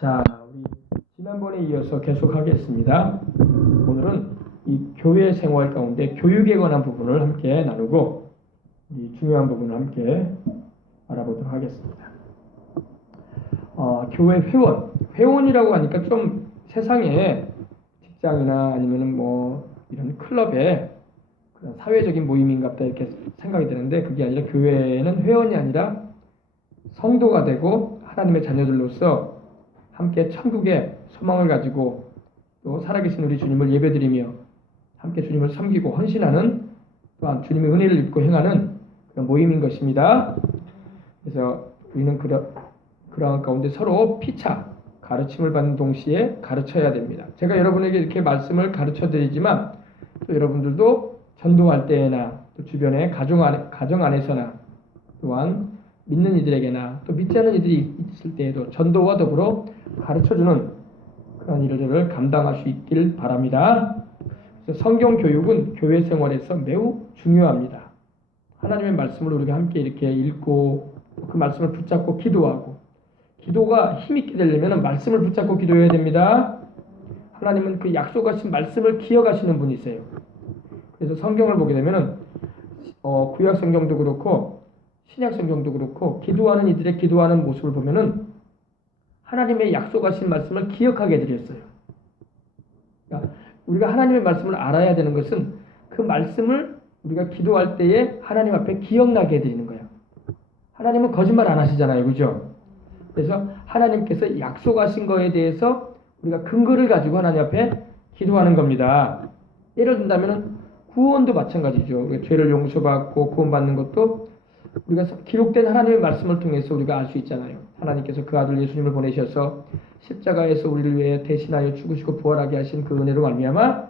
자, 우리 지난번에 이어서 계속하겠습니다. 오늘은 이 교회 생활 가운데 교육에 관한 부분을 함께 나누고 이 중요한 부분을 함께 알아보도록 하겠습니다. 교회 회원이라고 하니까 좀 세상에 직장이나 아니면은 뭐 이런 클럽에 그런 사회적인 모임인갑다 이렇게 생각이 드는데, 그게 아니라 교회는 회원이 아니라 성도가 되고 하나님의 자녀들로서 함께 천국의 소망을 가지고 또 살아계신 우리 주님을 예배드리며 함께 주님을 섬기고 헌신하는, 또한 주님의 은혜를 입고 행하는 그런 모임인 것입니다. 그래서 우리는 그러한 가운데 서로 피차 가르침을 받는 동시에 가르쳐야 됩니다. 제가 여러분에게 이렇게 말씀을 가르쳐 드리지만 또 여러분들도 전도할 때나 또 주변에 가정 안에서나 또한 믿는 이들에게나 또 믿지 않는 이들이 있을 때에도 전도와 더불어 가르쳐주는 그런 일들을 감당할 수 있길 바랍니다. 그래서 성경 교육은 교회 생활에서 매우 중요합니다. 하나님의 말씀을 우리가 함께 이렇게 읽고 그 말씀을 붙잡고 기도하고, 기도가 힘있게 되려면 말씀을 붙잡고 기도해야 됩니다. 하나님은 그 약속하신 말씀을 기억하시는 분이세요. 그래서 성경을 보게 되면 구약 성경도 그렇고 신약 성경도 그렇고 기도하는 이들의 기도하는 모습을 보면은 하나님의 약속하신 말씀을 기억하게 해드렸어요. 그러니까 우리가 하나님의 말씀을 알아야 되는 것은 그 말씀을 우리가 기도할 때에 하나님 앞에 기억나게 해드리는 거예요. 하나님은 거짓말 안 하시잖아요, 그죠? 그래서 하나님께서 약속하신 거에 대해서 우리가 근거를 가지고 하나님 앞에 기도하는 겁니다. 예를 든다면 구원도 마찬가지죠. 우리가 죄를 용서받고 구원받는 것도 우리가 기록된 하나님의 말씀을 통해서 우리가 알 수 있잖아요. 하나님께서 그 아들 예수님을 보내셔서 십자가에서 우리를 위해 대신하여 죽으시고 부활하게 하신 그 은혜로 말미암아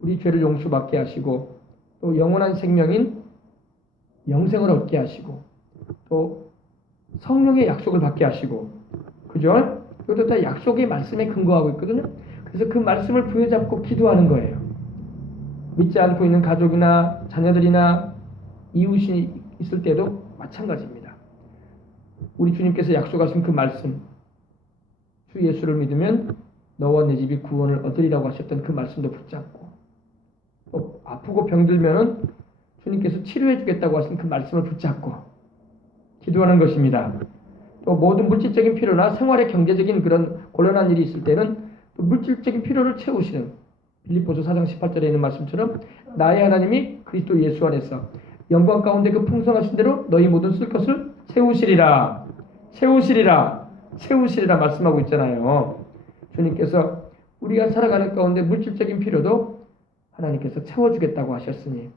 우리 죄를 용서받게 하시고 또 영원한 생명인 영생을 얻게 하시고 또 성령의 약속을 받게 하시고, 그죠? 이것도 다 약속의 말씀에 근거하고 있거든요. 그래서 그 말씀을 부여잡고 기도하는 거예요. 믿지 않고 있는 가족이나 자녀들이나 이웃이 있을 때도 마찬가지입니다. 우리 주님께서 약속하신 그 말씀, 주 예수를 믿으면 너와 내 집이 구원을 얻으리라고 하셨던 그 말씀도 붙잡고, 또 아프고 병들면은 주님께서 치료해 주겠다고 하신 그 말씀을 붙잡고 기도하는 것입니다. 또 모든 물질적인 필요나 생활의 경제적인 그런 곤란한 일이 있을 때는 또 물질적인 필요를 채우시는, 빌립보서 4장 18절에 있는 말씀처럼 나의 하나님이 그리스도 예수 안에서 영광 가운데 그 풍성하신 대로 너희 모든 쓸 것을 채우시리라 말씀하고 있잖아요. 주님께서 우리가 살아가는 가운데 물질적인 필요도 하나님께서 채워주겠다고 하셨으니,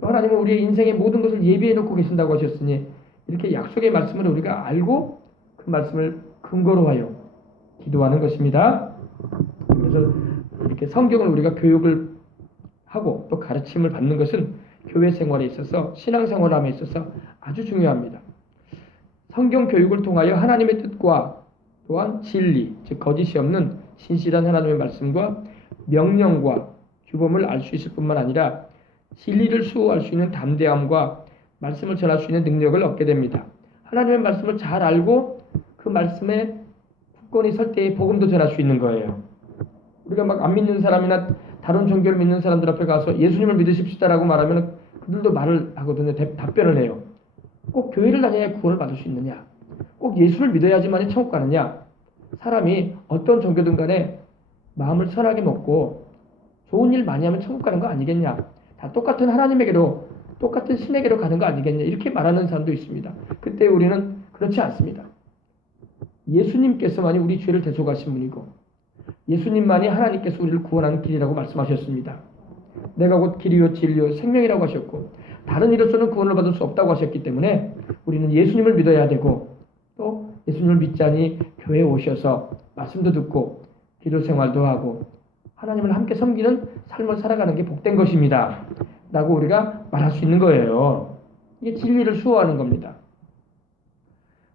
또 하나님은 우리의 인생의 모든 것을 예비해 놓고 계신다고 하셨으니, 이렇게 약속의 말씀을 우리가 알고 그 말씀을 근거로 하여 기도하는 것입니다. 그래서 이렇게 성경을 우리가 교육을 하고 또 가르침을 받는 것은 교회 생활에 있어서 신앙생활함에 있어서 아주 중요합니다. 성경 교육을 통하여 하나님의 뜻과 또한 진리, 즉 거짓이 없는 신실한 하나님의 말씀과 명령과 규범을 알 수 있을 뿐만 아니라 진리를 수호할 수 있는 담대함과 말씀을 전할 수 있는 능력을 얻게 됩니다. 하나님의 말씀을 잘 알고 그 말씀에 굳건히 설 때에 복음도 전할 수 있는 거예요. 우리가 막 안 믿는 사람이나 다른 종교를 믿는 사람들 앞에 가서 예수님을 믿으십시다라고 말하면 그들도 말을 하거든요. 답변을 해요. 꼭 교회를 다녀야 구원을 받을 수 있느냐? 꼭 예수를 믿어야지만 천국 가느냐? 사람이 어떤 종교든 간에 마음을 선하게 먹고 좋은 일 많이 하면 천국 가는 거 아니겠냐? 다 똑같은 하나님에게로, 똑같은 신에게로 가는 거 아니겠냐? 이렇게 말하는 사람도 있습니다. 그때 우리는 그렇지 않습니다. 예수님께서만이 우리 죄를 대속하신 분이고 예수님만이 하나님께서 우리를 구원하는 길이라고 말씀하셨습니다. 내가 곧 길이요 진리요 생명이라고 하셨고 다른 이로서는 구원을 받을 수 없다고 하셨기 때문에 우리는 예수님을 믿어야 되고, 또 예수님을 믿자니 교회에 오셔서 말씀도 듣고 기도 생활도 하고 하나님을 함께 섬기는 삶을 살아가는 게 복된 것입니다 라고 우리가 말할 수 있는 거예요. 이게 진리를 수호하는 겁니다.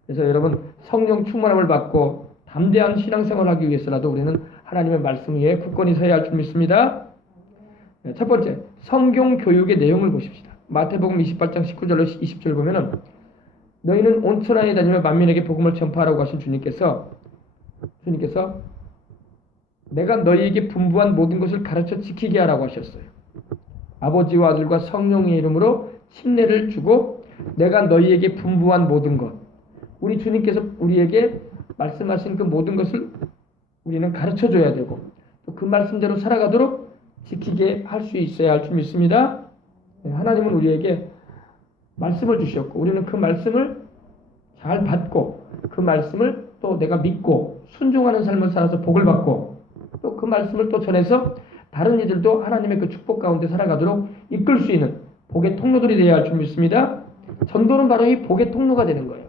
그래서 여러분, 성령 충만함을 받고 담대한 신앙생활을 하기 위해서라도 우리는 하나님의 말씀 위에 굳건히 서야 할 줄 믿습니다. 첫 번째, 성경 교육의 내용을 보십시다. 마태복음 28장 19절로 20절 보면은 너희는 온 천하에 다니며 만민에게 복음을 전파하라고 하신 주님께서 주님께서 내가 너희에게 분부한 모든 것을 가르쳐 지키게 하라고 하셨어요. 아버지와 아들과 성령의 이름으로 침례를 주고 내가 너희에게 분부한 모든 것, 우리 주님께서 우리에게 말씀하신 그 모든 것을 우리는 가르쳐 줘야 되고 또 그 말씀대로 살아가도록 지키게 할 수 있어야 할 줄 믿습니다. 하나님은 우리에게 말씀을 주셨고 우리는 그 말씀을 잘 받고 그 말씀을 또 내가 믿고 순종하는 삶을 살아서 복을 받고 또 그 말씀을 또 전해서 다른 이들도 하나님의 그 축복 가운데 살아가도록 이끌 수 있는 복의 통로들이 되어야 할 줄 믿습니다. 전도는 바로 이 복의 통로가 되는 거예요.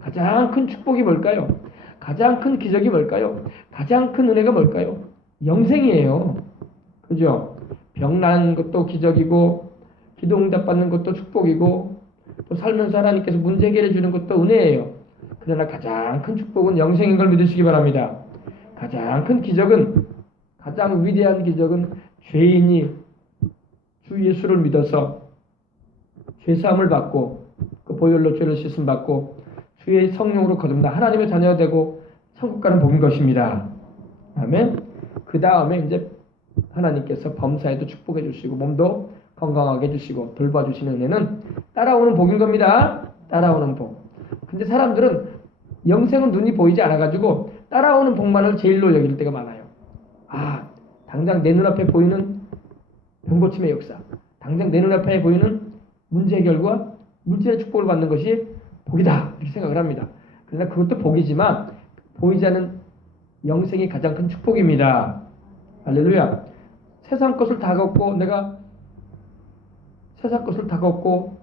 가장 큰 축복이 뭘까요? 가장 큰 기적이 뭘까요? 가장 큰 은혜가 뭘까요? 영생이에요. 그죠? 병 나는 것도 기적이고 기도 응답 받는 것도 축복이고 또 살면서 하나님께서 문제 해결해 주는 것도 은혜예요. 그러나 가장 큰 축복은 영생인 걸 믿으시기 바랍니다. 가장 큰 기적은 가장 위대한 기적은 죄인이 주 예수를 믿어서 죄사함을 받고 그 보혈로 죄를 씻음 받고 주의 성령으로 거듭나 하나님의 자녀가 되고 천국 가는 복인 것입니다. 아멘. 그 다음에 이제 하나님께서 범사에도 축복해 주시고 몸도 건강하게 해주시고 돌봐주시는 은혜는 따라오는 복인 겁니다. 따라오는 복. 근데 사람들은 영생은 눈이 보이지 않아가지고 따라오는 복만을 제일로 여길 때가 많아요. 아, 당장 내 눈앞에 보이는 병고침의 역사, 당장 내 눈앞에 보이는 문제 해결과 물질의 축복을 받는 것이 복이다 이렇게 생각을 합니다. 그러나 그것도 복이지만 보이지 않는 영생이 가장 큰 축복입니다. 할렐루야. 세상 것을 다 갖고 내가 세상 것을 다 갖고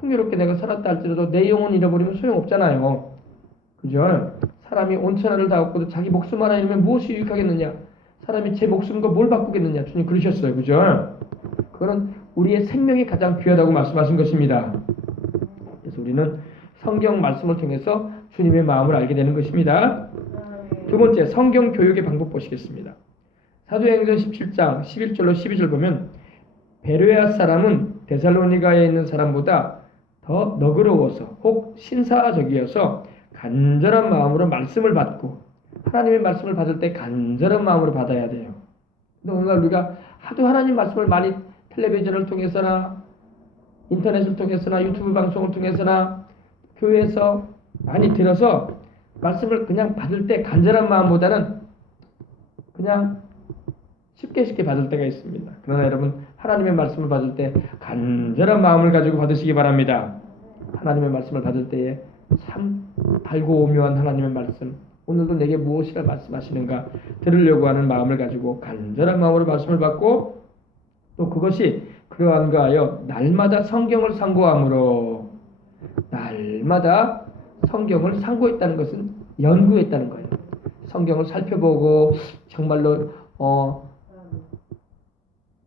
풍요롭게 내가 살았다 할지라도 내 영혼 잃어버리면 소용없잖아요. 그죠? 사람이 온천하를 다 갖고도 자기 목숨 하나 잃으면 무엇이 유익하겠느냐? 사람이 제 목숨과 뭘 바꾸겠느냐? 주님 그러셨어요. 그죠? 그거는 우리의 생명이 가장 귀하다고 말씀하신 것입니다. 그래서 우리는 성경 말씀을 통해서 주님의 마음을 알게 되는 것입니다. 두 번째, 성경 교육의 방법 보시겠습니다. 사도행전 17장 11절로 12절 보면 베레아 사람은 데살로니가에 있는 사람보다 더 너그러워서 혹 신사적이어서 간절한 마음으로 말씀을 받고 하나님의 말씀을 받을 때 간절한 마음으로 받아야 돼요. 근데 오늘날 우리가 하도 하나님 말씀을 많이 텔레비전을 통해서나 인터넷을 통해서나 유튜브 방송을 통해서나 교회에서 많이 들어서 말씀을 그냥 받을 때 간절한 마음보다는 그냥 쉽게 받을 때가 있습니다. 그러나 여러분 하나님의 말씀을 받을 때 간절한 마음을 가지고 받으시기 바랍니다. 하나님의 말씀을 받을 때에 참 달고 오묘한 하나님의 말씀, 오늘도 내게 무엇이라 말씀하시는가 들으려고 하는 마음을 가지고 간절한 마음으로 말씀을 받고 또 그것이 그러한가 하여 날마다 성경을 상고함으로, 날마다 성경을 상고했다는 것은 연구했다는 거예요. 성경을 살펴보고 정말로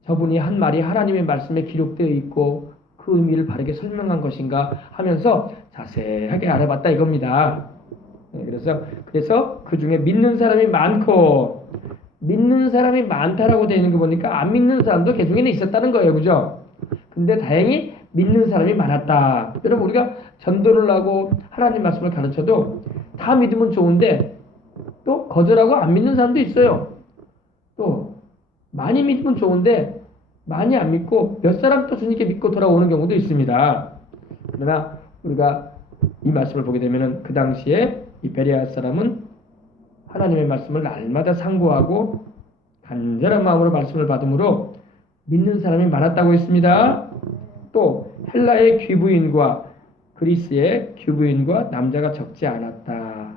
저분이 한 말이 하나님의 말씀에 기록되어 있고 그 의미를 바르게 설명한 것인가 하면서 자세하게 알아봤다 이겁니다. 그래서 그 중에 믿는 사람이 많고, 믿는 사람이 많다라고 되어 있는 거 보니까 안 믿는 사람도 그 중에는 있었다는 거예요. 그죠? 근데 다행히 믿는 사람이 많았다. 여러분 우리가 전도를 하고 하나님 말씀을 가르쳐도 다 믿으면 좋은데 또 거절하고 안 믿는 사람도 있어요. 또 많이 믿으면 좋은데 많이 안 믿고 몇 사람 또 주님께 믿고 돌아오는 경우도 있습니다. 그러나 우리가 이 말씀을 보게 되면은 그 당시에 이 베레아 사람은 하나님의 말씀을 날마다 상고하고 간절한 마음으로 말씀을 받음으로 믿는 사람이 많았다고 했습니다. 또 헬라의 귀부인과 그리스의 귀부인과 남자가 적지 않았다.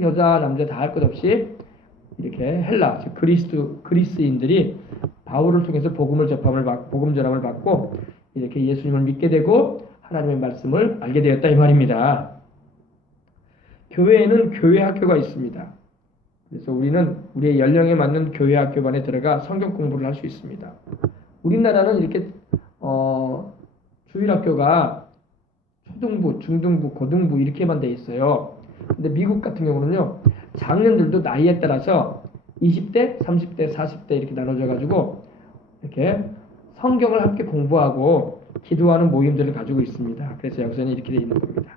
여자 남자 다 할 것 없이 이렇게 헬라 즉 그리스인들이 바울을 통해서 복음 전함을 받고 이렇게 예수님을 믿게 되고 하나님의 말씀을 알게 되었다 이 말입니다. 교회에는 교회 학교가 있습니다. 그래서 우리는 우리의 연령에 맞는 교회 학교반에 들어가 성경 공부를 할 수 있습니다. 우리나라는 이렇게 주일학교가 초등부, 중등부, 고등부 이렇게만 돼 있어요. 근데 미국 같은 경우는요, 장년들도 나이에 따라서 20대, 30대, 40대 이렇게 나눠져 가지고 이렇게 성경을 함께 공부하고 기도하는 모임들을 가지고 있습니다. 그래서 여기서는 이렇게 되어 있는 겁니다.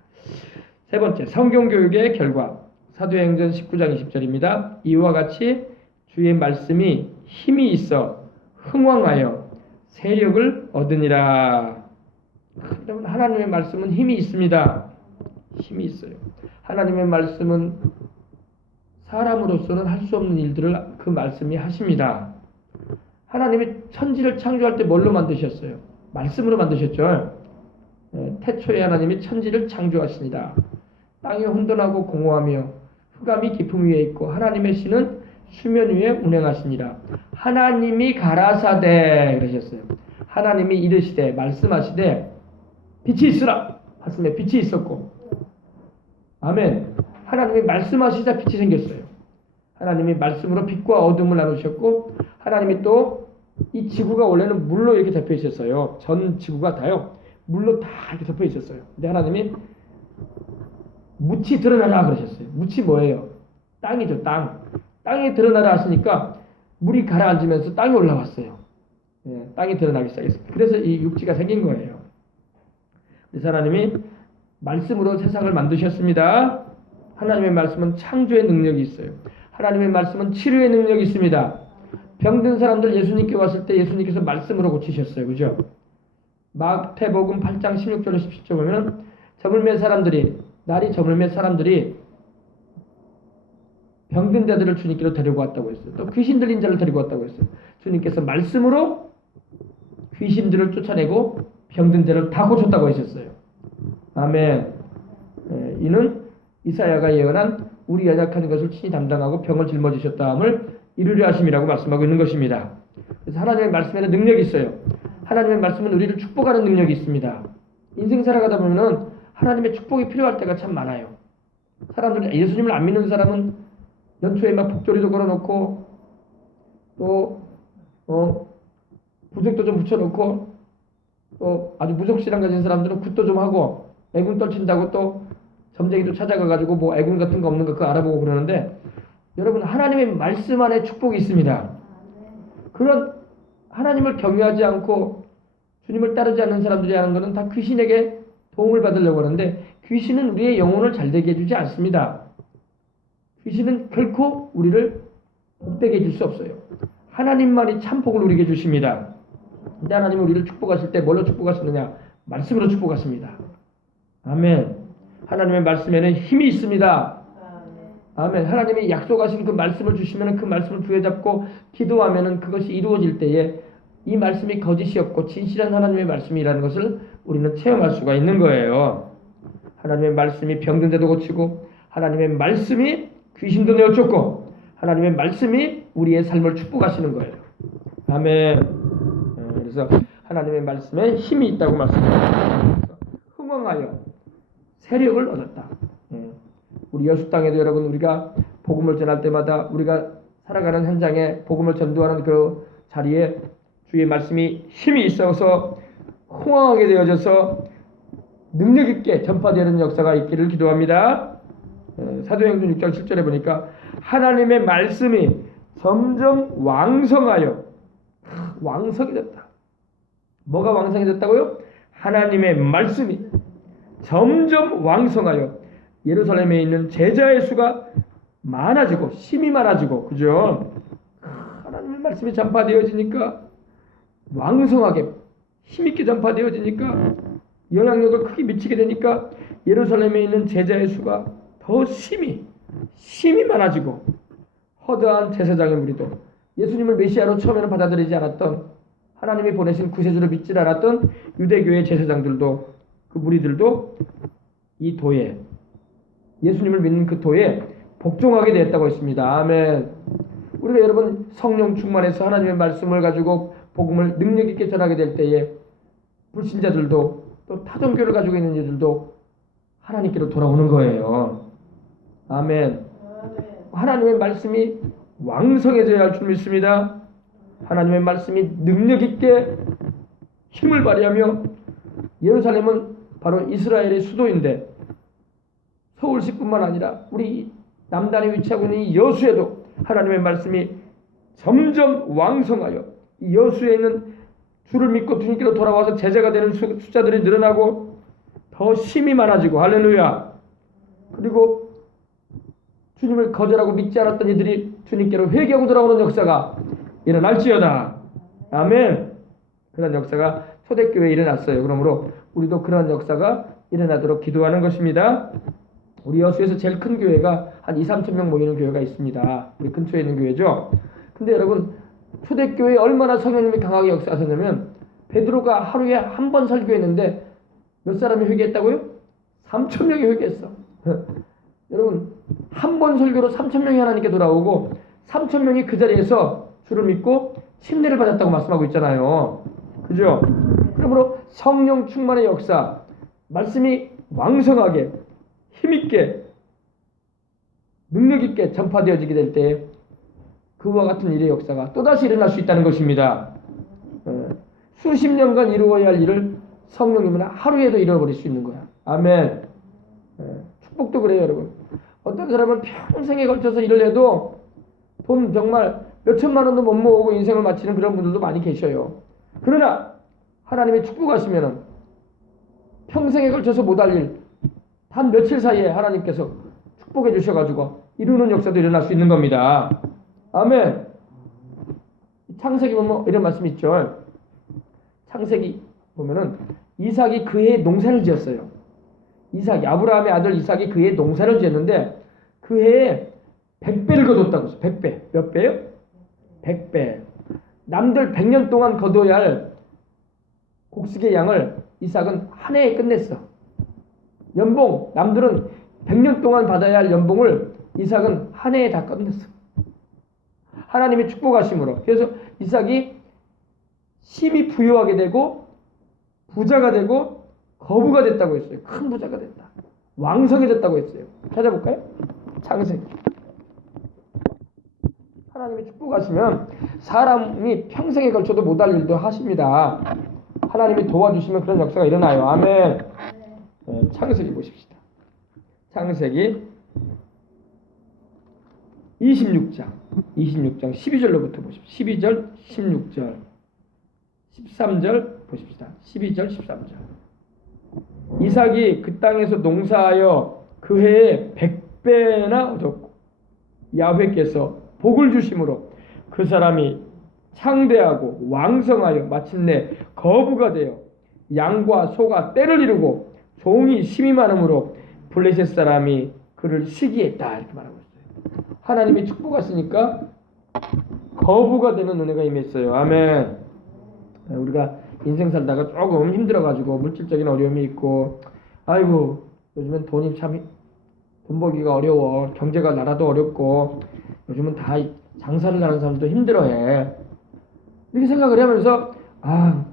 세 번째, 성경 교육의 결과. 사도행전 19장 20절입니다. 이와 같이 주의 말씀이 힘이 있어 흥왕하여 세력을 얻으니라. 여러분, 하나님의 말씀은 힘이 있습니다. 힘이 있어요. 하나님의 말씀은 사람으로서는 할 수 없는 일들을 그 말씀이 하십니다. 하나님이 천지를 창조할 때 뭘로 만드셨어요? 말씀으로 만드셨죠. 태초에 하나님이 천지를 창조하시니라. 땅이 혼돈하고 공허하며 흑암이 깊음 위에 있고 하나님의 신은 수면 위에 운행하시니라. 하나님이 가라사대 그러셨어요. 하나님이 이르시되 말씀하시되 빛이 있으라 하시매 빛이 있었고, 아멘. 하나님이 말씀하시자 빛이 생겼어요. 하나님이 말씀으로 빛과 어둠을 나누셨고, 하나님이 또 이 지구가 원래는 물로 이렇게 덮여 있었어요. 전 지구가 다요 물로 다 이렇게 덮여 있었어요. 근데 하나님이 묻이 드러나라 그러셨어요. 묻이 뭐예요? 땅이죠. 땅이 드러나라 하시니까 물이 가라앉으면서 땅이 올라왔어요. 땅이 드러나기 시작했어요. 그래서 이 육지가 생긴 거예요. 그래서 하나님이 말씀으로 세상을 만드셨습니다. 하나님의 말씀은 창조의 능력이 있어요. 하나님의 말씀은 치료의 능력이 있습니다. 병든 사람들 예수님께 왔을 때 예수님께서 말씀으로 고치셨어요. 그죠? 마태복음 8장 16절로 17절 보면 날이 저물 매 사람들이 병든 자들을 주님께로 데리고 왔다고 했어요. 또 귀신 들린 자를 데리고 왔다고 했어요. 주님께서 말씀으로 귀신들을 쫓아내고 병든 자를 다 고쳤다고 하셨어요. 아멘. 이는 이사야가 예언한 우리 연약한 것을 친히 담당하고 병을 짊어지셨다함을 이루려 하심이라고 말씀하고 있는 것입니다. 그래서 하나님의 말씀에는 능력이 있어요. 하나님의 말씀은 우리를 축복하는 능력이 있습니다. 인생 살아가다 보면은 하나님의 축복이 필요할 때가 참 많아요. 사람들은 예수님을 안 믿는 사람은 연초에 막 복조리도 걸어놓고 또 부적도 좀 붙여놓고 또 아주 무속신앙 가진 사람들은 굿도 좀 하고 애군 떨친다고 또 점쟁이도 찾아가가지고 뭐 애군 같은 거 없는 거 그거 알아보고 그러는데, 여러분, 하나님의 말씀 안에 축복이 있습니다. 그런 하나님을 경외하지 않고 주님을 따르지 않는 사람들이 하는 것은 다 귀신에게 도움을 받으려고 하는데, 귀신은 우리의 영혼을 잘되게 해주지 않습니다. 귀신은 결코 우리를 복되게 해줄 수 없어요. 하나님만이 참 복을 누리게 해주십니다. 근데 하나님은 우리를 축복하실 때 뭘로 축복하시느냐? 말씀으로 축복하십니다. 아멘. 하나님의 말씀에는 힘이 있습니다. 아멘. 하나님이 약속하신 그 말씀을 주시면 그 말씀을 부여잡고 기도하면 그것이 이루어질 때에 이 말씀이 거짓이 없고 진실한 하나님의 말씀이라는 것을 우리는 체험할 수가 있는 거예요. 하나님의 말씀이 병든 데도 고치고, 하나님의 말씀이 귀신도 내어쫓고, 하나님의 말씀이 우리의 삶을 축복하시는 거예요. 아멘. 그래서 하나님의 말씀에 힘이 있다고 말씀합니다. 흥왕하여 세력을 얻었다. 우리 여수 땅에도 여러분, 우리가 복음을 전할 때마다 우리가 살아가는 현장에 복음을 전도하는 그 자리에 주의 말씀이 힘이 있어서 흥왕하게 되어져서 능력 있게 전파되는 역사가 있기를 기도합니다. 사도행전 6장 7절에 보니까 하나님의 말씀이 점점 왕성하여 왕성해졌다. 뭐가 왕성해졌다고요? 하나님의 말씀이 점점 왕성하여 예루살렘에 있는 제자의 수가 많아지고 힘이 많아지고, 그죠? 하나님의 말씀이 전파되어지니까 왕성하게 힘있게 전파되어지니까 영향력을 크게 미치게 되니까 예루살렘에 있는 제자의 수가 더 힘이 많아지고, 허다한 제사장의 무리도, 예수님을 메시아로 처음에는 받아들이지 않았던, 하나님이 보내신 구세주를 믿지 않았던 유대교의 제사장들도, 그 무리들도 이 도에, 예수님을 믿는 그 도에 복종하게 되었다고 했습니다. 아멘. 우리가 여러분 성령 충만해서 하나님의 말씀을 가지고 복음을 능력 있게 전하게 될 때에 불신자들도 또 타종교를 가지고 있는 이들도 하나님께로 돌아오는 거예요. 아멘. 하나님의 말씀이 왕성해져야 할 줄 믿습니다. 하나님의 말씀이 능력 있게 힘을 발휘하며, 예루살렘은 바로 이스라엘의 수도인데 서울시뿐만 아니라 우리 남단에 위치하고 있는 이 여수에도 하나님의 말씀이 점점 왕성하여, 이 여수에 있는 주를 믿고 주님께로 돌아와서 제자가 되는 숫자들이 늘어나고 더 힘이 많아지고, 할렐루야. 그리고 주님을 거절하고 믿지 않았던 이들이 주님께로 회개하고 돌아오는 역사가 일어날지어다. 아멘. 그런 역사가 초대교회에 일어났어요. 그러므로 우리도 그런 역사가 일어나도록 기도하는 것입니다. 우리 여수에서 제일 큰 교회가 한 2-3천 명 모이는 교회가 있습니다. 우리 근처에 있는 교회죠. 근데 여러분, 초대교회에 얼마나 성령님이 강하게 역사하셨냐면 베드로가 하루에 한 번 설교했는데 몇 사람이 회개했다고요? 3천 명이 회개했어. 여러분, 한 번 설교로 3천 명이 하나님께 돌아오고 3천 명이 그 자리에서 주를 믿고 침례를 받았다고 말씀하고 있잖아요. 그죠? 그러므로 성령 충만의 역사, 말씀이 왕성하게 힘있게 능력있게 전파되어지게 될 때 그와 같은 일의 역사가 또다시 일어날 수 있다는 것입니다. 수십 년간 이루어야 할 일을 성령님은 하루에도 잃어버릴 수 있는 거야. 아멘. 축복도 그래요, 여러분. 어떤 사람은 평생에 걸쳐서 일을 해도 돈 정말 몇천만 원도 못 모으고 인생을 마치는 그런 분들도 많이 계셔요. 그러나 하나님의 축복하시면은 평생에 걸쳐서 못할 일, 단 며칠 사이에 하나님께서 축복해 주셔가지고 이루는 역사도 일어날 수 있는 겁니다. 아멘. 창세기 보면 이런 말씀이 있죠. 창세기 보면은 이삭이 그해 농사를 지었어요. 이삭이, 아브라함의 아들 이삭이 그해 농사를 지었는데 그 해에 100배를 거뒀다고 했어요. 100배. 몇 배요? 100배. 남들 100년 동안 거둬야 할 곡식의 양을 이삭은 한 해에 끝냈어. 연봉, 남들은 100년 동안 받아야 할 연봉을 이삭은 한 해에 다 끝냈어. 하나님의 축복하심으로. 그래서 이삭이 심히 부유하게 되고 부자가 되고 거부가 됐다고 했어요. 큰 부자가 됐다. 왕성해졌다고 했어요. 찾아볼까요? 창세기. 하나님이 축복하시면 사람이 평생에 걸쳐도 못할 일도 하십니다. 하나님이 도와주시면 그런 역사가 일어나요. 아멘. 네, 창세기 보십시다. 창세기 26장 12절로부터 보십시오. 12절, 16절, 13절 보십시다. 12절, 13절. 이삭이 그 땅에서 농사하여 그 해에 100배나 얻었고 야훼께서 복을 주심으로 그 사람이 창대하고 왕성하여 마침내 거부가 되어 양과 소가 떼를 이루고 종이 심이 많음으로 블레셋 사람이 그를 시기했다 이렇게 말하고 있어요. 하나님이 축복하시니까 거부가 되는 은혜가 임했어요. 아멘. 우리가 인생 살다가 조금 힘들어가지고 물질적인 어려움이 있고 아이고 요즘은 돈이 참 돈 벌기가 어려워. 경제가 나라도 어렵고 요즘은 다 장사를 하는 사람도 힘들어해. 이렇게 생각을 하면서 아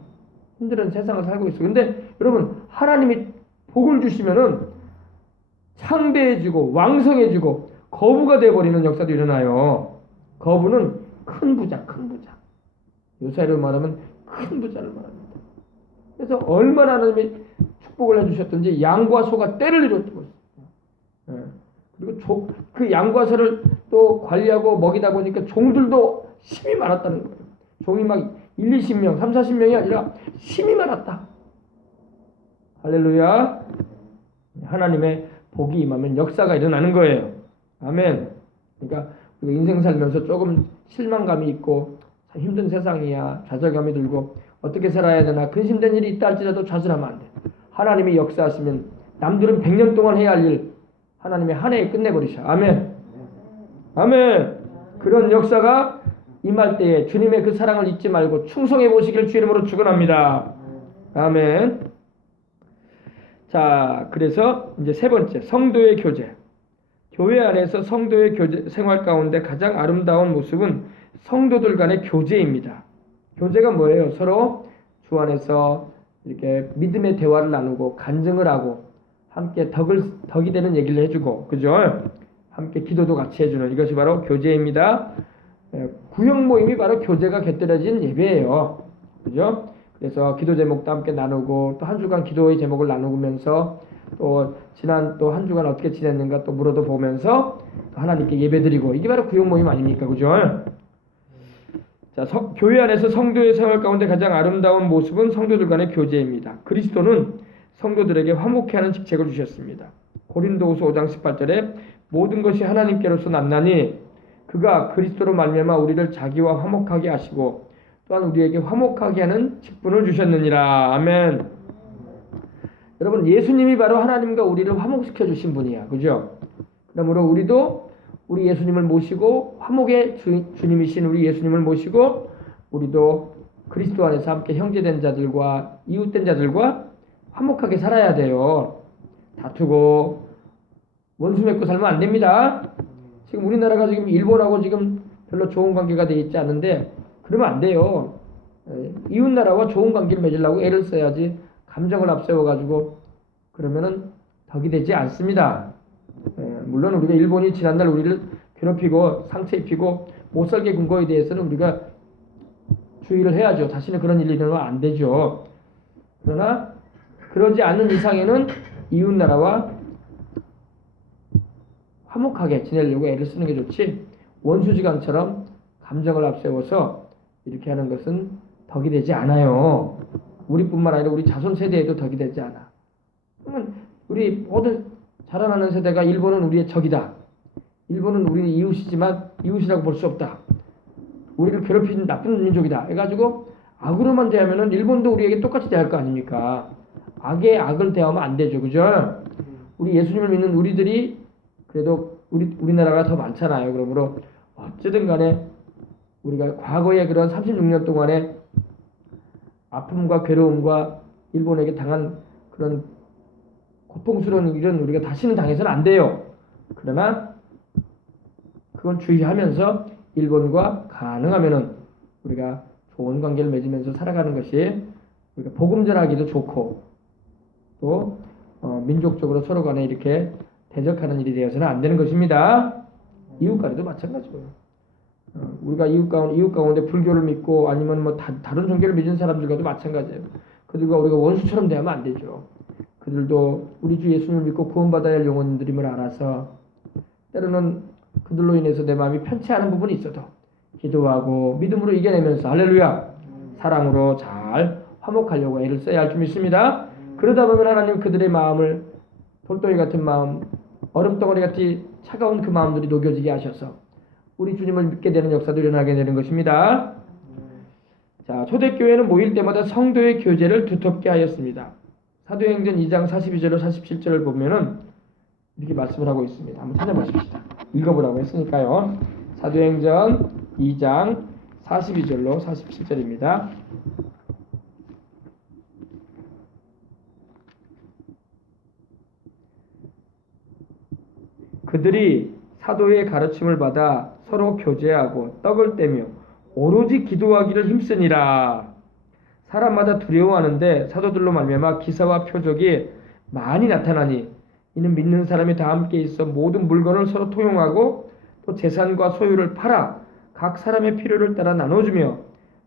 힘든 세상을 살고 있어. 근데 여러분 하나님이 복을 주시면은 창대해지고 왕성해지고 거부가 돼버리는 역사도 일어나요. 거부는 큰 부자, 큰 부자. 요새로 말하면 큰 부자를 말합니다. 그래서 얼마나 하나님이 축복을 해주셨던지 양과 소가 떼를 이뤘다고 했어요. 그리고 그 양과 소를 또 관리하고 먹이다 보니까 종들도 힘이 많았다는 거예요. 종이 막 1, 20명, 3, 40명이 아니라 힘이 많았다. 할렐루야. 하나님의 복이 임하면 역사가 일어나는 거예요. 아멘. 그러니까 우리가 인생 살면서 조금 실망감이 있고 힘든 세상이야 좌절감이 들고 어떻게 살아야 되나 근심된 일이 있다 할지라도 좌절하면 안 돼. 하나님이 역사하시면 남들은 100년 동안 해야 할 일 하나님이 한 해에 끝내버리셔. 아멘. 아멘. 그런 역사가 임할 때에 주님의 그 사랑을 잊지 말고 충성해 보시길 주 이름으로 축원합니다. 아멘. 자, 그래서 이제 세 번째 성도의 교제. 교회 안에서 성도의 교제 생활 가운데 가장 아름다운 모습은 성도들 간의 교제입니다. 교제가 뭐예요? 서로 주 안에서 이렇게 믿음의 대화를 나누고 간증을 하고 함께 덕이 되는 얘기를 해주고, 그죠? 함께 기도도 같이 해주는 이것이 바로 교제입니다. 구역 모임이 바로 교제가 곁들여진 예배예요. 그죠? 그래서 기도 제목도 함께 나누고 또 한 주간 기도의 제목을 나누면서 또 지난 또 한 주간 어떻게 지냈는가 또 물어도 보면서 또 하나님께 예배드리고 이게 바로 구역 모임 아닙니까? 그죠? 자, 교회 안에서 성도의 생활 가운데 가장 아름다운 모습은 성도들 간의 교제입니다. 그리스도는 성도들에게 화목해 하는 직책을 주셨습니다. 고린도후서 5장 18절에 모든 것이 하나님께로서 났나니 그가 그리스도로 말미암아 우리를 자기와 화목하게 하시고 또한 우리에게 화목하게 하는 직분을 주셨느니라. 아멘. 여러분, 예수님이 바로 하나님과 우리를 화목시켜 주신 분이야. 그죠? 그러므로 우리도 우리 예수님을 모시고 화목의 주님이신 우리 예수님을 모시고 우리도 그리스도 안에서 함께 형제된 자들과 이웃된 자들과 화목하게 살아야 돼요. 다투고 원수 맺고 살면 안 됩니다. 지금 우리나라가 지금 일본하고 지금 별로 좋은 관계가 돼 있지 않은데 그러면 안 돼요. 이웃 나라와 좋은 관계를 맺으려고 애를 써야지 감정을 앞세워 가지고 그러면은 덕이 되지 않습니다. 물론 우리가 일본이 지난날 우리를 괴롭히고 상처 입히고 못 살게 군 거에 대해서는 우리가 주의를 해야죠. 다시는 그런 일이 일어나면 안 되죠. 그러나 그러지 않는 이상에는 이웃 나라와 화목하게 지내려고 애를 쓰는 게 좋지, 원수지간처럼 감정을 앞세워서 이렇게 하는 것은 덕이 되지 않아요. 우리뿐만 아니라 우리 자손 세대에도 덕이 되지 않아. 그러면 우리 모든 자라나는 세대가 일본은 우리의 적이다. 일본은 우리의 이웃이지만 이웃이라고 볼 수 없다. 우리를 괴롭히는 나쁜 민족이다. 해가지고 악으로만 대하면은 일본도 우리에게 똑같이 대할 거 아닙니까? 악에 악을 대하면 안 되죠. 그죠? 우리 예수님을 믿는 우리들이 그래도 우리나라가 더 많잖아요. 그러므로 어쨌든 간에 우리가 과거에 그런 36년 동안에 아픔과 괴로움과 일본에게 당한 그런 고통스러운 일은 우리가 다시는 당해서는 안 돼요. 그러나 그건 주의하면서 일본과 가능하면은 우리가 좋은 관계를 맺으면서 살아가는 것이 우리가 복음 전하기도 좋고 또 민족적으로 서로 간에 이렇게 대적하는 일이 되어서는 안 되는 것입니다. 이웃 간에도 마찬가지고요. 우리가 이웃 가운데 불교를 믿고 아니면 뭐 다른 종교를 믿는 사람들과도 마찬가지예요. 그들과 우리가 원수처럼 대하면 안 되죠. 그들도 우리 주 예수님을 믿고 구원받아야 할 영혼들임을 알아서 때로는 그들로 인해서 내 마음이 편치 않은 부분이 있어도 기도하고 믿음으로 이겨내면서 할렐루야 사랑으로 잘 화목하려고 애를 써야 할 줄 믿습니다. 그러다 보면 하나님 그들의 마음을 돌덩이 같은 마음, 얼음덩어리 같이 차가운 그 마음들이 녹여지게 하셔서 우리 주님을 믿게 되는 역사도 일어나게 되는 것입니다. 자, 초대교회는 모일 때마다 성도의 교제를 두텁게 하였습니다. 사도행전 2장 42절로 47절을 보면은 이렇게 말씀을 하고 있습니다. 한번 찾아보십시다. 읽어보라고 했으니까요. 사도행전 2장 42절로 47절입니다. 그들이 사도의 가르침을 받아 서로 교제하고 떡을 떼며 오로지 기도하기를 힘쓰니라. 사람마다 두려워하는데 사도들로 말미암아 기사와 표적이 많이 나타나니 이는 믿는 사람이 다 함께 있어 모든 물건을 서로 통용하고 또 재산과 소유를 팔아 각 사람의 필요를 따라 나눠주며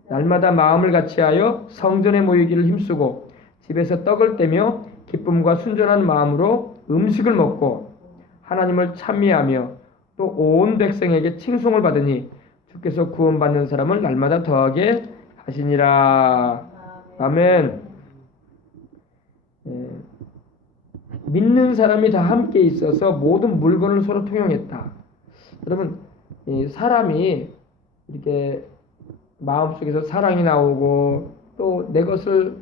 날마다 마음을 같이하여 성전에 모이기를 힘쓰고 집에서 떡을 떼며 기쁨과 순전한 마음으로 음식을 먹고 하나님을 찬미하며 또 온 백성에게 칭송을 받으니 주께서 구원받는 사람을 날마다 더하게 하시니라. 아멘. 믿는 사람이 다 함께 있어서 모든 물건을 서로 통용했다. 여러분, 사람이 이렇게 마음속에서 사랑이 나오고 또 내 것을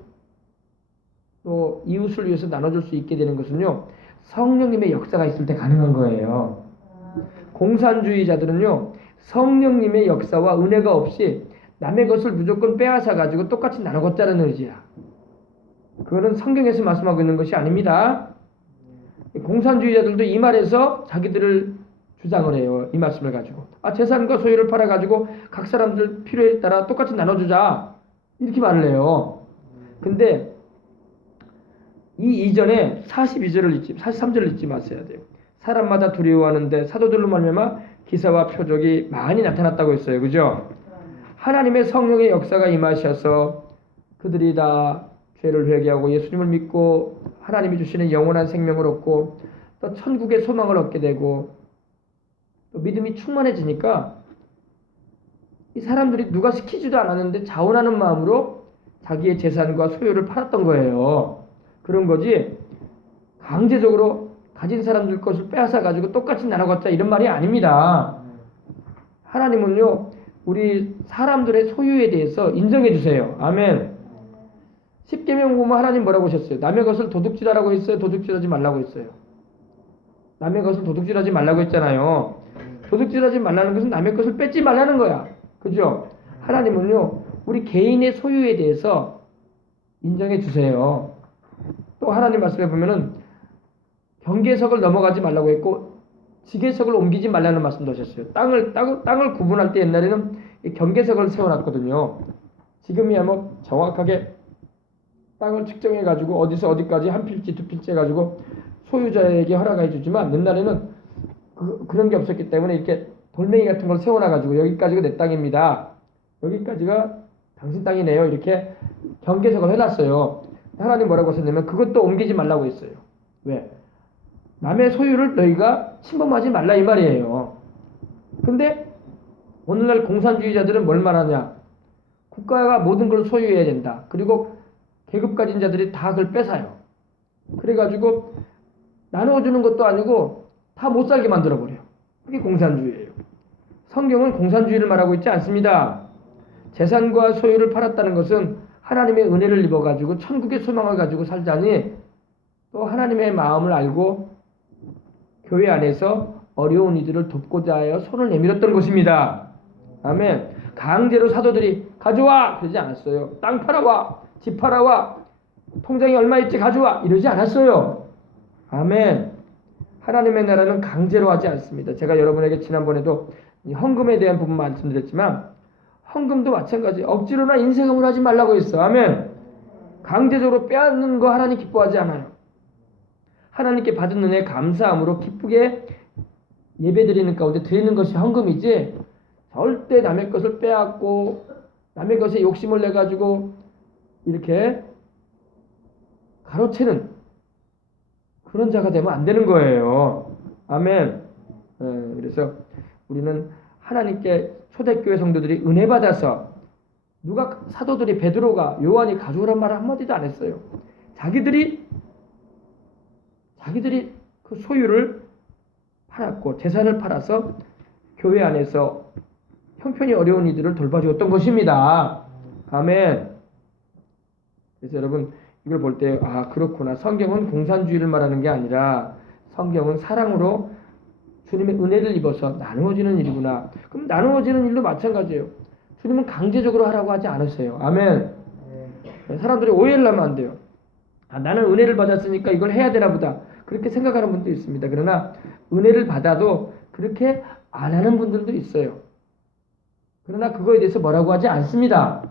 또 이웃을 위해서 나눠줄 수 있게 되는 것은요, 성령님의 역사가 있을 때 가능한 거예요. 공산주의자들은요, 성령님의 역사와 은혜가 없이 남의 것을 무조건 빼앗아 가지고 똑같이 나눠걷자는 의지야. 그거는 성경에서 말씀하고 있는 것이 아닙니다. 공산주의자들도 이 말에서 자기들을 주장을 해요. 이 말씀을 가지고. 재산과 소유를 팔아 가지고 각 사람들 필요에 따라 똑같이 나눠주자. 이렇게 말을 해요. 근데 이 이전에 43절을 잊지 마셔야 돼요. 사람마다 두려워하는데 사도들로 말미암아 기사와 표적이 많이 나타났다고 했어요. 그죠? 하나님의 성령의 역사가 임하셔서 그들이 다 죄를 회개하고 예수님을 믿고 하나님이 주시는 영원한 생명을 얻고 또 천국의 소망을 얻게 되고 또 믿음이 충만해지니까 이 사람들이 누가 시키지도 않았는데 자원하는 마음으로 자기의 재산과 소유를 팔았던 거예요. 그런 거지 강제적으로 가진 사람들 것을 빼앗아 가지고 똑같이 나눠 갖자 이런 말이 아닙니다. 하나님은요 우리 사람들의 소유에 대해서 인정해 주세요. 아멘. 10계명 보면 하나님 뭐라고 하셨어요? 남의 것을 도둑질하라고 했어요? 도둑질하지 말라고 했어요? 남의 것을 도둑질하지 말라고 했잖아요. 도둑질하지 말라는 것은 남의 것을 뺏지 말라는 거야. 그죠? 하나님은요 우리 개인의 소유에 대해서 인정해 주세요. 또 하나님 말씀에 보면은 경계석을 넘어가지 말라고 했고 지계석을 옮기지 말라는 말씀도 하셨어요. 땅을 구분할 때 옛날에는 경계석을 세워놨거든요. 지금이야 뭐 정확하게 땅을 측정해 가지고 어디서 어디까지 한 필지 두 필지 해가지고 소유자에게 허락해 주지만 옛날에는 그런 게 없었기 때문에 이렇게 돌멩이 같은 걸 세워놔 가지고 여기까지가 내 땅입니다. 여기까지가 당신 땅이네요. 이렇게 경계석을 해놨어요. 하나님 뭐라고 하셨냐면 그것도 옮기지 말라고 했어요. 왜? 남의 소유를 너희가 침범하지 말라 이 말이에요. 근데 오늘날 공산주의자들은 뭘 말하냐? 국가가 모든 걸 소유해야 된다. 그리고 계급 가진 자들이 다 그걸 뺏어요. 그래가지고 나눠주는 것도 아니고 다 못 살게 만들어버려요. 그게 공산주의예요. 성경은 공산주의를 말하고 있지 않습니다. 재산과 소유를 팔았다는 것은 하나님의 은혜를 입어가지고 천국의 소망을 가지고 살자니 또 하나님의 마음을 알고 교회 안에서 어려운 이들을 돕고자 하여 손을 내밀었던 것입니다. 아멘. 강제로 사도들이 가져와 그러지 않았어요. 땅 팔아와, 집 팔아와, 통장에 얼마 있지 가져와 이러지 않았어요. 아멘. 하나님의 나라는 강제로 하지 않습니다. 제가 여러분에게 지난번에도 헌금에 대한 부분 말씀드렸지만 헌금도 마찬가지. 억지로나 인세금을 하지 말라고 했어. 아멘. 강제적으로 빼앗는 거 하나님 기뻐하지 않아요. 하나님께 받은 은혜 감사함으로 기쁘게 예배드리는 가운데 드리는 것이 헌금이지 절대 남의 것을 빼앗고 남의 것에 욕심을 내가지고 이렇게 가로채는 그런 자가 되면 안 되는 거예요. 아멘. 그래서 우리는 하나님께 초대교회 성도들이 은혜 받아서 누가 사도들이 베드로가 요한이 가져오란 말을 한마디도 안 했어요. 자기들이 그 소유를 팔았고 재산을 팔아서 교회 안에서 형편이 어려운 이들을 돌봐주었던 것입니다. 아멘. 그래서 여러분 이걸 볼 때 그렇구나. 성경은 공산주의를 말하는 게 아니라 성경은 사랑으로 주님의 은혜를 입어서 나누어지는 일이구나. 그럼 나누어지는 일도 마찬가지예요. 주님은 강제적으로 하라고 하지 않으세요. 아멘. 사람들이 오해를 하면 안 돼요. 나는 은혜를 받았으니까 이걸 해야 되나 보다. 그렇게 생각하는 분도 있습니다. 그러나 은혜를 받아도 그렇게 안 하는 분들도 있어요. 그러나 그거에 대해서 뭐라고 하지 않습니다.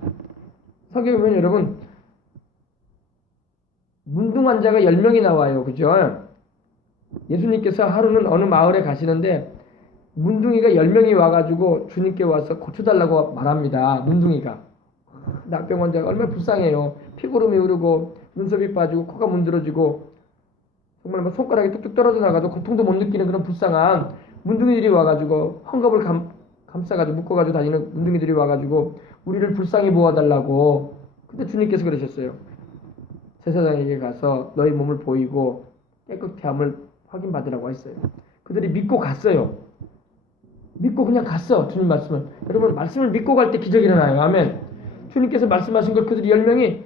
성경에 보면 여러분 문둥 환자가 10명이 나와요. 그죠? 예수님께서 하루는 어느 마을에 가시는데 문둥이가 10명이 와가지고 주님께 와서 고쳐달라고 말합니다. 문둥이가. 낙병 환자가 얼마나 불쌍해요. 피고름이 흐르고 눈썹이 빠지고 코가 문드러지고 정말 뭐 손가락이 뚝뚝 떨어져 나가도 고통도 못 느끼는 그런 불쌍한 문둥이들이 와가지고 헝겊을 감싸가지고 묶어가지고 다니는 문둥이들이 와가지고 우리를 불쌍히 보아달라고. 근데 주님께서 그러셨어요. 제사장에게 가서 너희 몸을 보이고 깨끗이 함을 확인받으라고 했어요. 그들이 믿고 갔어요. 믿고 그냥 갔어. 주님 말씀을. 여러분 말씀을 믿고 갈 때 기적이 일어나요. 아멘. 주님께서 말씀하신 걸 그들이 10명이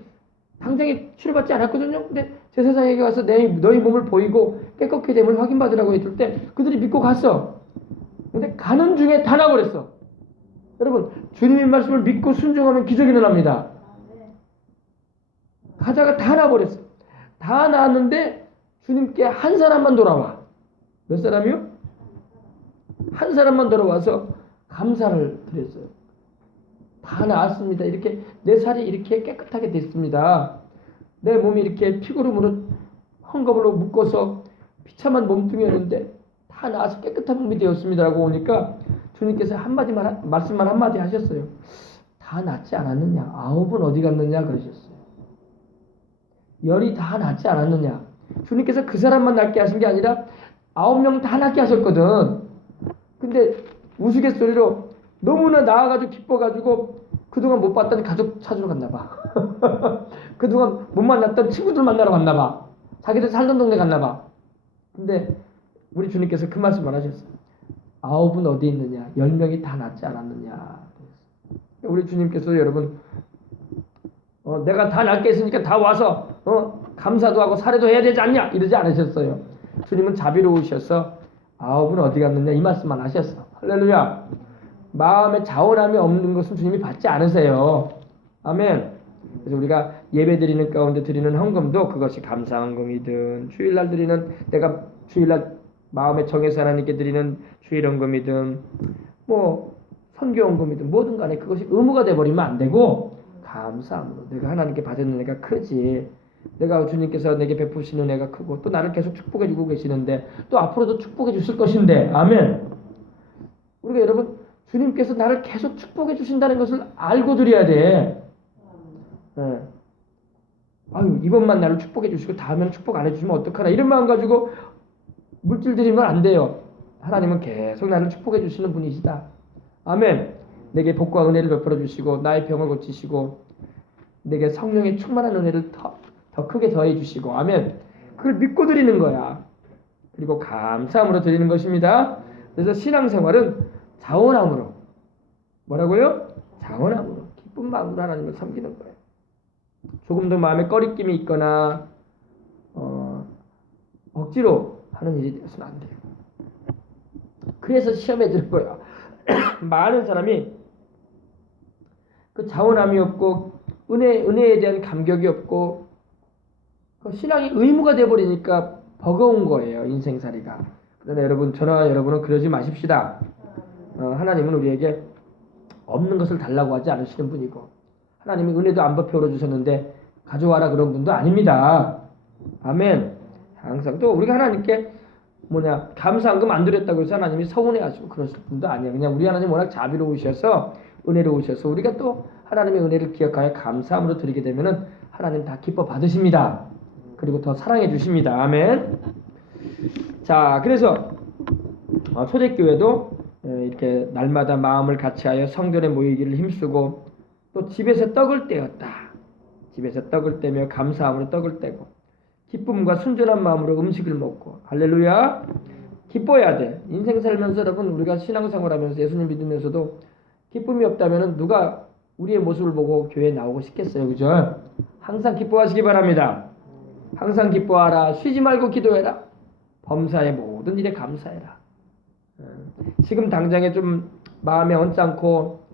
당장에 치료받지 않았거든요. 근데 제사장에게 가서 너희 몸을 보이고 깨끗게 됨을 확인받으라고 했을 때 그들이 믿고 갔어. 근데 가는 중에 다 나버렸어. 여러분 주님의 말씀을 믿고 순종하면 기적이 일어납니다. 가다가 다 나버렸어. 다 나았는데 주님께 한 사람만 돌아와. 몇 사람이요? 한 사람만 돌아와서 감사를 드렸어요. 다 나았습니다. 이렇게 내 살이 이렇게 깨끗하게 됐습니다. 내 몸이 이렇게 피구름으로 헝겊으로 묶어서 비참한 몸뚱이였는데 다 나아서 깨끗한 몸이 되었습니다라고 오니까 주님께서 말씀만 한마디 하셨어요. 다 낫지 않았느냐? 9은 어디 갔느냐? 그러셨어요. 10이 다 낫지 않았느냐? 주님께서 그 사람만 낫게 하신 게 아니라 9명 다 낫게 하셨거든. 근데 우스갯소리로 너무나 나아가지고 기뻐가지고 그동안 못 봤던 가족 찾으러 갔나 봐. 그동안 못 만났던 친구들 만나러 갔나 봐. 자기들 살던 동네 갔나 봐. 근데 우리 주님께서 그 말씀을 하셨어요. 9은 어디 있느냐? 10명이 다 낫지 않았느냐? 우리 주님께서 여러분 내가 다 낫게 했으니까 다 와서 감사도 하고 사례도 해야 되지 않냐? 이러지 않으셨어요. 주님은 자비로우셔서 9은 어디 갔느냐? 이 말씀만 하셨어. 할렐루야. 마음에 자원함이 없는 것은 주님이 받지 않으세요. 아멘. 그래서 우리가 예배 드리는 가운데 드리는 헌금도 그것이 감사 헌금이든 주일날 드리는 내가 주일날 마음에 정해서 하나님께 드리는 주일 헌금이든 뭐 선교 헌금이든 뭐든 간에 그것이 의무가 돼버리면 안 되고 감사함으로 내가 하나님께 받은 은혜가 크지. 내가 주님께서 내게 베푸시는 은혜가 크고 또 나를 계속 축복해 주고 계시는데 또 앞으로도 축복해 주실 것인데 아멘. 우리가 여러분 주님께서 나를 계속 축복해 주신다는 것을 알고 드려야 돼. 네. 아유 이번만 나를 축복해 주시고 다음에는 축복 안 해주시면 어떡하나 이런 마음 가지고 물질 드리면 안 돼요. 하나님은 계속 나를 축복해 주시는 분이시다. 아멘. 내게 복과 은혜를 베풀어 주시고 나의 병을 고치시고 내게 성령의 충만한 은혜를 더 크게 더해 주시고 아멘. 그걸 믿고 드리는 거야. 그리고 감사함으로 드리는 것입니다. 그래서 신앙생활은 자원함으로 뭐라고요? 자원함으로 기쁜 마음으로 하나님을 섬기는 거예요. 조금도 마음에 꺼리낌이 있거나 억지로 하는 일이 되어서는 안 돼요. 그래서 시험에 드는 거야. 많은 사람이 그 자원함이 없고 은혜에 대한 감격이 없고 그 신앙이 의무가 돼버리니까 버거운 거예요. 인생살이가. 그러나 여러분 저나 여러분은 그러지 마십시다. 하나님은 우리에게 없는 것을 달라고 하지 않으시는 분이고 하나님이 은혜도 안 베풀어 주셨는데 가져와라 그런 분도 아닙니다. 아멘. 항상 또 우리가 하나님께 감사한금 안 드렸다고 해서 하나님이 서운해하시고 그러실 분도 아니에요. 그냥 우리 하나님 워낙 자비로우셔서 은혜로우셔서 우리가 또 하나님의 은혜를 기억하여 감사함으로 드리게 되면은 하나님 다 기뻐 받으십니다. 그리고 더 사랑해 주십니다. 아멘. 자, 그래서 초대교회도 이렇게 날마다 마음을 같이하여 성전에 모이기를 힘쓰고 또 집에서 떡을 떼었다. 집에서 떡을 떼며 감사함으로 떡을 떼고 기쁨과 순전한 마음으로 음식을 먹고 할렐루야. 기뻐야 돼. 인생 살면서 여러분 우리가 신앙생활하면서 예수님 믿으면서도 기쁨이 없다면 누가 우리의 모습을 보고 교회에 나오고 싶겠어요. 그죠? 항상 기뻐하시기 바랍니다. 항상 기뻐하라. 쉬지 말고 기도해라. 범사의 모든 일에 감사해라. 지금 당장에 좀 마음에 언짢고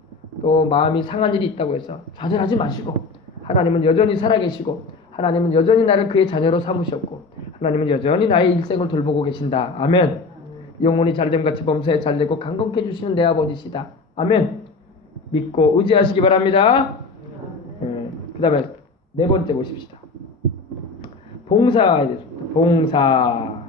또 마음이 상한 일이 있다고 해서 좌절하지 마시고 하나님은 여전히 살아계시고 하나님은 여전히 나를 그의 자녀로 삼으셨고 하나님은 여전히 나의 일생을 돌보고 계신다. 아멘. 영혼이 잘됨같이 범사에 잘되고 강건케 해주시는 내 아버지시다. 아멘. 믿고 의지하시기 바랍니다. 그 다음에 네 번째 보십시다. 봉사에 대해서. 봉사.